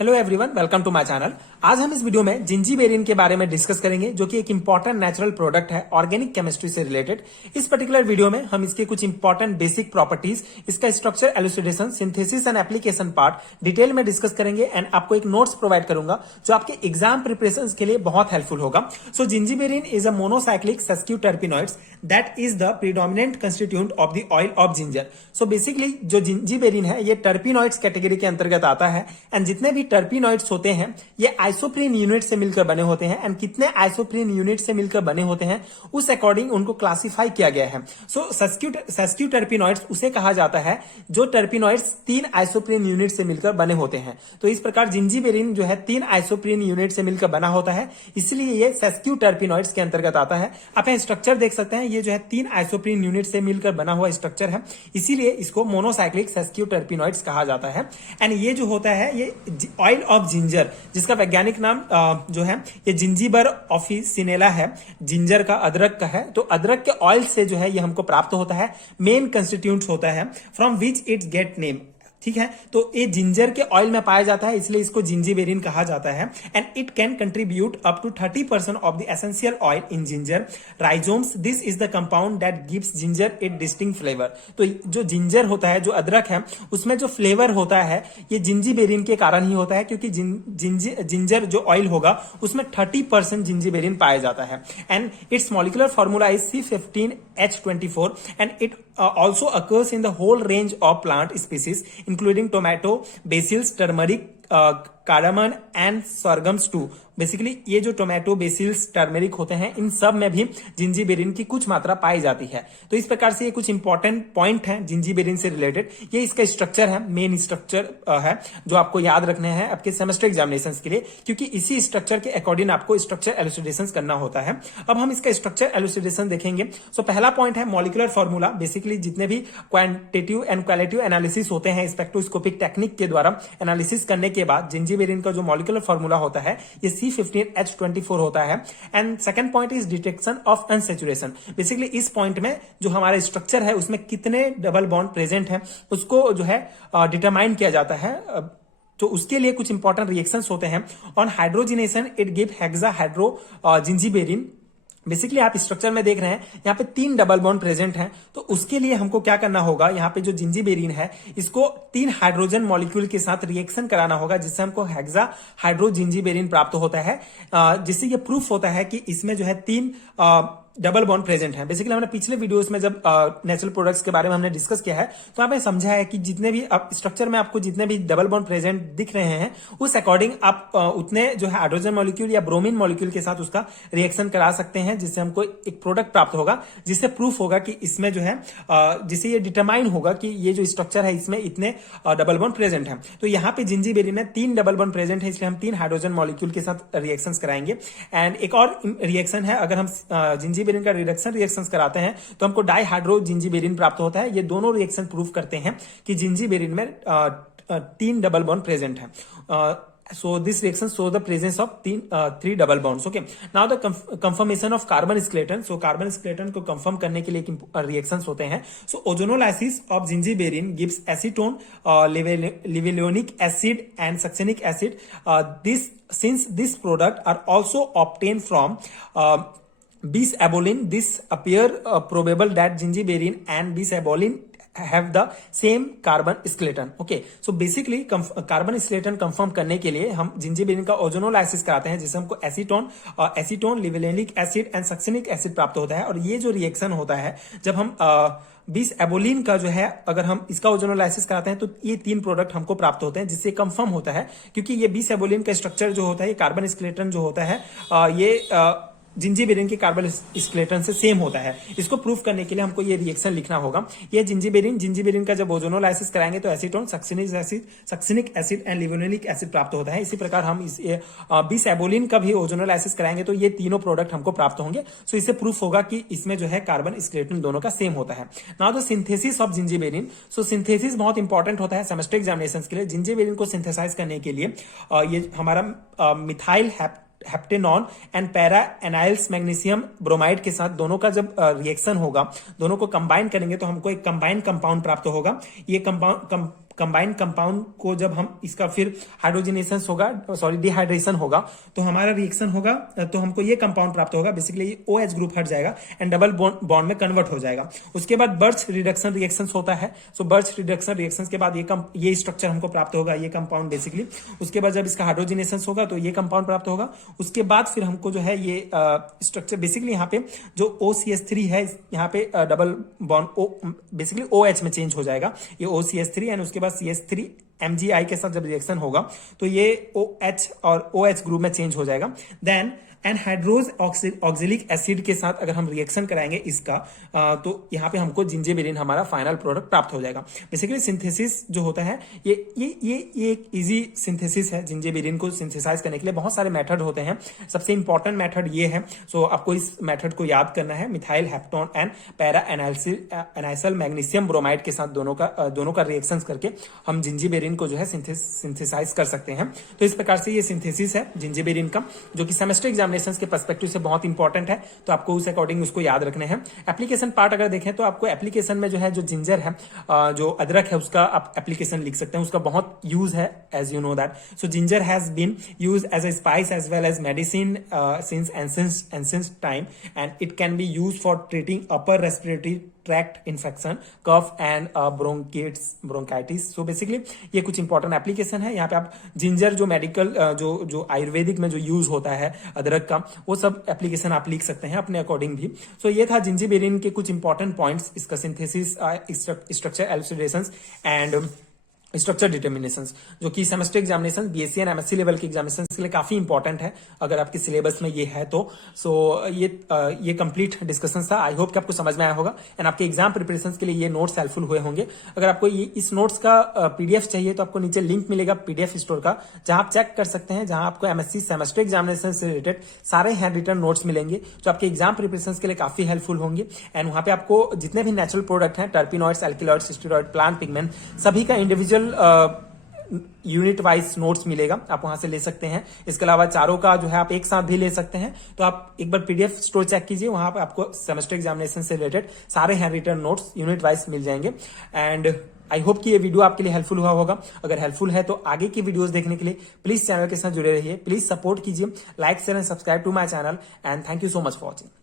Hello everyone, welcome to my channel. आज हम इस वीडियो में जिंजीबेरेन के बारे में डिस्कस करेंगे, जो कि एक इंपॉर्टेंट नेचुरल प्रोडक्ट है ऑर्गेनिक केमिस्ट्री से रिलेटेड। इस पर्टिकुलर वीडियो में हम इसके कुछ इंपॉर्टेंट बेसिक प्रॉपर्टीज, इसका structure, elucidation, synthesis and application part detail में डिस्कस करेंगे एंड आपको एक नोट्स प्रोवाइड करूंगा जो आपके एग्जाम प्रिपरेशन के लिए बहुत हेल्पफुल होगा। So zingiberene is a monocyclic sesquiterpenoids that is the predominant constituent of the oil of ginger. So basically जो जिंजीबेरेन है ये टर्पिनॉइड्स कैटेगरी के अंतर्गत आता है एंड जितने भी टर्पिनॉइड्स होते हैं ये आइसोप्रीन यूनिट से मिलकर बने होते हैं एंड कितने आइसोप्रीन यूनिट से मिलकर बने होते हैं उस अकॉर्डिंग उनको क्लासिफाई किया गया है। सो सेस्क्यूटर्पिनॉइड्स उसे कहा जाता है जो टर्पिनॉइड्स 3 आइसोप्रीन यूनिट से मिलकर बने होते हैं। तो इस प्रकार जिंजीबेरेन जो है 3 आइसोप्रीन यूनिट से मिलकर बना होता है, इसलिए ये सेस्क्यूटर्पिनॉइड्स के अंतर्गत आता है। आप यहाँ स्ट्रक्चर देख सकते हैं, ये जो है 3 आइसोप्रीन यूनिट से मिलकर बना हुआ स्ट्रक्चर है, इसीलिए इसको मोनोसाइक्लिक सेस्क्यूटर्पिनॉइड्स कहा जाता है। एंड ये जो होता है ये ऑयल ऑफ जिंजर, जिसका वैज्ञानिक नाम जो है ये जिंजीबर ऑफिसिनेला है, जिंजर का, अदरक का है। तो अदरक के ऑयल से जो है ये हमको प्राप्त होता है, मेन कंस्टिट्यूएंट्स होता है from which it's get name. ठीक है, तो ये जिंजर के ऑयल में पाया जाता है, इसलिए इसको जिंजीबेरेन कहा जाता है। And it can contribute up to 30% of the essential oil in ginger rhizomes. This is the compound that gives ginger it distinct flavour. तो जो जिंजर होता है, जो अदरक है, उसमें जो फ्लेवर होता है ये जिंजीबेरेन के कारण ही होता है, क्योंकि जिंजर जो ऑयल होगा उसमें 30% जिंजीबेरेन पाया जाता है। And it's molecular formula is C15H24 and it also occurs in the whole range of plant species including tomato, basils, turmeric, cardamom and sorghums too। Basically ये जो टोमेटो, बेसिल्स, टर्मेरिक होते हैं, इन सब में भी जिंजीबेरेन की कुछ मात्रा पाई जाती है। तो इस प्रकार से ये कुछ इंपॉर्टेंट पॉइंट हैं जिंजीबेरेन से रिलेटेड। ये इसका स्ट्रक्चर है, मेन स्ट्रक्चर है जो आपको याद रखने हैं आपके सेमेस्टर एग्जामिनेशन के लिए, क्योंकि इसी स्ट्रक्चर के अकॉर्डिंग आपको स्ट्रक्चर एलुसिडेशन करना होता है। अब हम इसका स्ट्रक्चर एलुसिडेशन देखेंगे। सो पहला पॉइंट है मॉलिक्यूलर फॉर्मूला। बेसिकली जितने भी क्वांटिटेटिव एंड क्वालिटेटिव एनालिसिस होते हैं स्पेक्ट्रोस्कोपिक टेक्निक के द्वारा एनालिसिस करने के बाद जिंजीबेरेन का जो मॉलिक्यूलर फॉर्मूला होता है ये C15H24 होता है। And second point is detection of unsaturation. Basically इस पॉइंट में जो हमारा स्ट्रक्चर है उसमें कितने डबल बॉन्ड प्रेजेंट है उसको जो है डिटरमाइन किया जाता है। तो उसके लिए कुछ इंपॉर्टेंट रिएक्शंस होते हैं। On hydrogenation it give hexahydrozingiberene. Basically आप स्ट्रक्चर में देख रहे हैं यहाँ पे 3 डबल बॉन्ड प्रेजेंट हैं, तो उसके लिए हमको क्या करना होगा, यहाँ पे जो जिंजीबेरेन है इसको 3 हाइड्रोजन मॉलिक्यूल के साथ रिएक्शन कराना होगा, जिससे हमको हेक्सा हाइड्रो जिंजीबेरेन प्राप्त होता है, जिससे ये प्रूफ होता है कि इसमें जो है 3 डबल बॉन्ड प्रेजेंट है। बेसिकली हमने पिछले वीडियोस में जब नेचुरल प्रोडक्ट्स के बारे में हमने डिस्कस किया है तो आपने समझा है कि जितने भी स्ट्रक्चर में आपको जितने भी डबल बॉन्ड प्रेजेंट दिख रहे हैं उस अकॉर्डिंग आप उतने जो है हाइड्रोजन मॉलिक्यूल या ब्रोमीन मॉलिक्यूल के साथ उसका रिएक्शन करा सकते हैं, जिससे हमको एक प्रोडक्ट प्राप्त होगा, जिससे प्रूफ होगा कि इसमें जो है जिससे ये डिटरमाइन होगा कि ये जो स्ट्रक्चर है इसमें इतने डबल बॉन्ड प्रेजेंट है। तो यहाँ पे जिंजीबेरेन में 3 डबल बॉन्ड प्रेजेंट है, इसलिए हम 3 हाइड्रोजन मॉलिक्यूल के साथ रिएक्शंस कराएंगे। एंड एक और रिएक्शन है, अगर हम जिंजीबेरेन का रिडक्शन रिएक्शंस कराते हैं तो हमको डाई हाइड्रो जिंजीबेरेन प्राप्त होता है। ये दोनों रिएक्शन प्रूफ करते हैं कि जिंजीबेरेन में 3 डबल बॉन्ड प्रेजेंट है। So this reaction shows the presence of 3 double bonds. Okay. Now the conformation of carbon skeleton. So carbon skeleton को confirm करने के लिए reactions होते हैं. So ozonolysis of gingiberine gives acetone, levulinic acid and succinic acid. Since this product are also obtained from bisabolin, this appear probable that gingiberine and bisabolin have the same carbon skeleton. Okay, so basically carbon skeleton confirm करने के लिए हम जिंजीबेरेन का ozonolysis कराते हैं, जिससे हमको acetone, levulinic acid and succinic acid प्राप्त होता है। और ये जो रिएक्शन होता है जब हम बीस एबोलिन का जो है अगर हम इसका ओजोनोलाइसिस कराते हैं तो ये 3 प्रोडक्ट हमको प्राप्त होते हैं, जिससे कंफर्म होता है, क्योंकि ये बीस एबोलिन का स्ट्रक्चर जो होता है, ये कार्बन स्केलेटन जो होता है ये जिंजीबेरेन के कार्बन स्केलेटन से सेम होता है। इसको प्रूफ करने के लिए हमको ये रिएक्शन लिखना होगा। ये जिंजीबेरेन का जब ओजोनोलाइसिस कराएंगे तो acetone, succinic acid and levulinic acid प्राप्त होता है। इसी प्रकार हम इस बिसएबोलिन का भी ओजोनोलाइसिस कराएंगे तो ये तीनों प्रोडक्ट हमको प्राप्त होंगे। सो इससे प्रूफ होगा कि इसमें जो है कार्बन स्केलेटन दोनों का सेम होता है। Now the synthesis of zingiberene. So synthesis बहुत इंपॉर्टेंट होता है सेमेस्टर एग्जामिनेशन के लिए। जिंजीबेरेन को सिंथेसाइज करने के लिए ये हमारा मिथाइल हेप्टेनॉन एंड पैरा एनाइल्स मैग्नीशियम ब्रोमाइड के साथ दोनों का जब रिएक्शन होगा, दोनों को कंबाइन करेंगे तो हमको एक कंबाइंड कंपाउंड प्राप्त होगा। ये कंबाइंड कंपाउंड को जब हम इसका फिर हाइड्रोजनेशन होगा, सॉरी डिहाइड्रेशन होगा, तो हमारा रिएक्शन होगा, तो हमको ये कंपाउंड प्राप्त होगा। बेसिकली ये OH ग्रुप हट जाएगा एंड डबल बॉन्ड में कन्वर्ट हो जाएगा। उसके बाद बर्च रिडक्शन रिएक्शन होता है। सो बर्च रिडक्शन रिएक्शन के बाद ये स्ट्रक्चर हमको प्राप्त होगा, ये कंपाउंड बेसिकली। उसके बाद जब इसका हाइड्रोजनेशन होगा तो ये कंपाउंड प्राप्त होगा। उसके बाद फिर हमको जो है ये स्ट्रक्चर बेसिकली यहाँ पे जो OCH3 है, यहाँ पे डबल बॉन्ड बेसिकली OH में चेंज हो जाएगा, ये OCH3 एंड उसके बाद CH3 MgI के साथ जब रिएक्शन होगा तो ये OH और OH ग्रुप में चेंज हो जाएगा। देन एनहाइड्रोज ऑक्सिलिक एसिड के साथ अगर हम रिएक्शन कराएंगे इसका, तो यहाँ पे हमको जिंजिबेरिन हमारा फाइनल प्रोडक्ट प्राप्त हो जाएगा। बेसिकली सिंथेसिस जो होता है ये एक इजी सिंथेसिस है। जिंजिबेरिन को सिंथेसाइज करने के लिए बहुत सारे मेथड होते हैं, सबसे इंपॉर्टेंट मेथड ये है। सो आपको इस मेथड को याद करना है। Methyl heptone and para anisyl magnesium bromide के साथ दोनों का रिएक्शन करके हम जिंजिबेरिन को जो है सिंथेसाइज कर सकते हैं। तो इस प्रकार से ये सिंथेसिस है जिंजिबेरिन का, जो कि सेमेस्टर एग्जामिनेशंस के पर्सपेक्टिव से बहुत इंपॉर्टेंट है। तो आपको उस अकॉर्डिंग उसको याद रखने हैं। एप्लीकेशन पार्ट अगर देखें तो आपको एप्लीकेशन में जो है जो जिंजर है, जो अदरक है, उसका आप एप्लीकेशन लिख सकते हैं। उसका बहुत यूज है, as you know that. So ginger has been use as a spice as well as medicine since ancient time and it can be use for treating upper respiratory tract infection, cough and bronchitis. So basically ये कुछ important application है। यहाँ पे आप ginger जो medical जो आयुर्वेदिक में जो यूज होता है अदरक का, वो सब एप्लीकेशन आप लिख सकते हैं अपने अकॉर्डिंग भी। सो ये था जिंजिबेरिन के कुछ इंपॉर्टेंट पॉइंट्स, इसका सिंथेसिस, स्ट्रक्चर एल्यूसिडेशंस एंड स्ट्रक्चर डिटर्मिनेशंस, जो कि semester examination BSc and MSc level के एग्जामिनेशन के लिए काफी इंपॉर्टेंट है अगर आपके सिलेबस में ये है तो। सो ये कंप्लीट डिस्कशन था। आई होप कि आपको समझ में आया होगा एंड आपके एग्जाम प्रिपरेशन के लिए ये नोट्स हेल्पफुल हुए होंगे। अगर आपको इस नोट्स का PDF चाहिए तो आपको नीचे लिंक मिलेगा PDF स्टोर का, जहां आप चेक कर सकते हैं, जहां आपको MSc सेमेस्टर एग्जामिनेशन से रिलेटेड सारे हैंड रिटन नोट्स मिलेंगे, जो आपके एग्जाम प्रिपरेशन के लिए काफी हेल्पफुल होंगे। एंड वहां पे आपको जितने भी नेचुरल प्रोडक्ट हैं, टर्पिनॉइड्स, एल्किलॉइड्स, स्टेरॉइड, प्लांट पिगमेंट, सभी का इंडिविजुअल यूनिट वाइज नोट्स मिलेगा, आप वहां से ले सकते हैं। इसके अलावा चारों का जो है आप एक साथ भी ले सकते हैं। तो आप एक बार PDF स्टोर चेक कीजिए, वहां पर आपको सेमेस्टर एग्जामिनेशन से रिलेटेड सारे handwritten notes unit wise मिल जाएंगे। एंड आई होप कि ये वीडियो आपके लिए हेल्पफुल हुआ होगा। अगर हेल्पफुल है तो आगे की वीडियोस देखने के लिए प्लीज चैनल के साथ जुड़े रहिए, प्लीज सपोर्ट कीजिए, like share and subscribe to my channel and thank you so much for watching.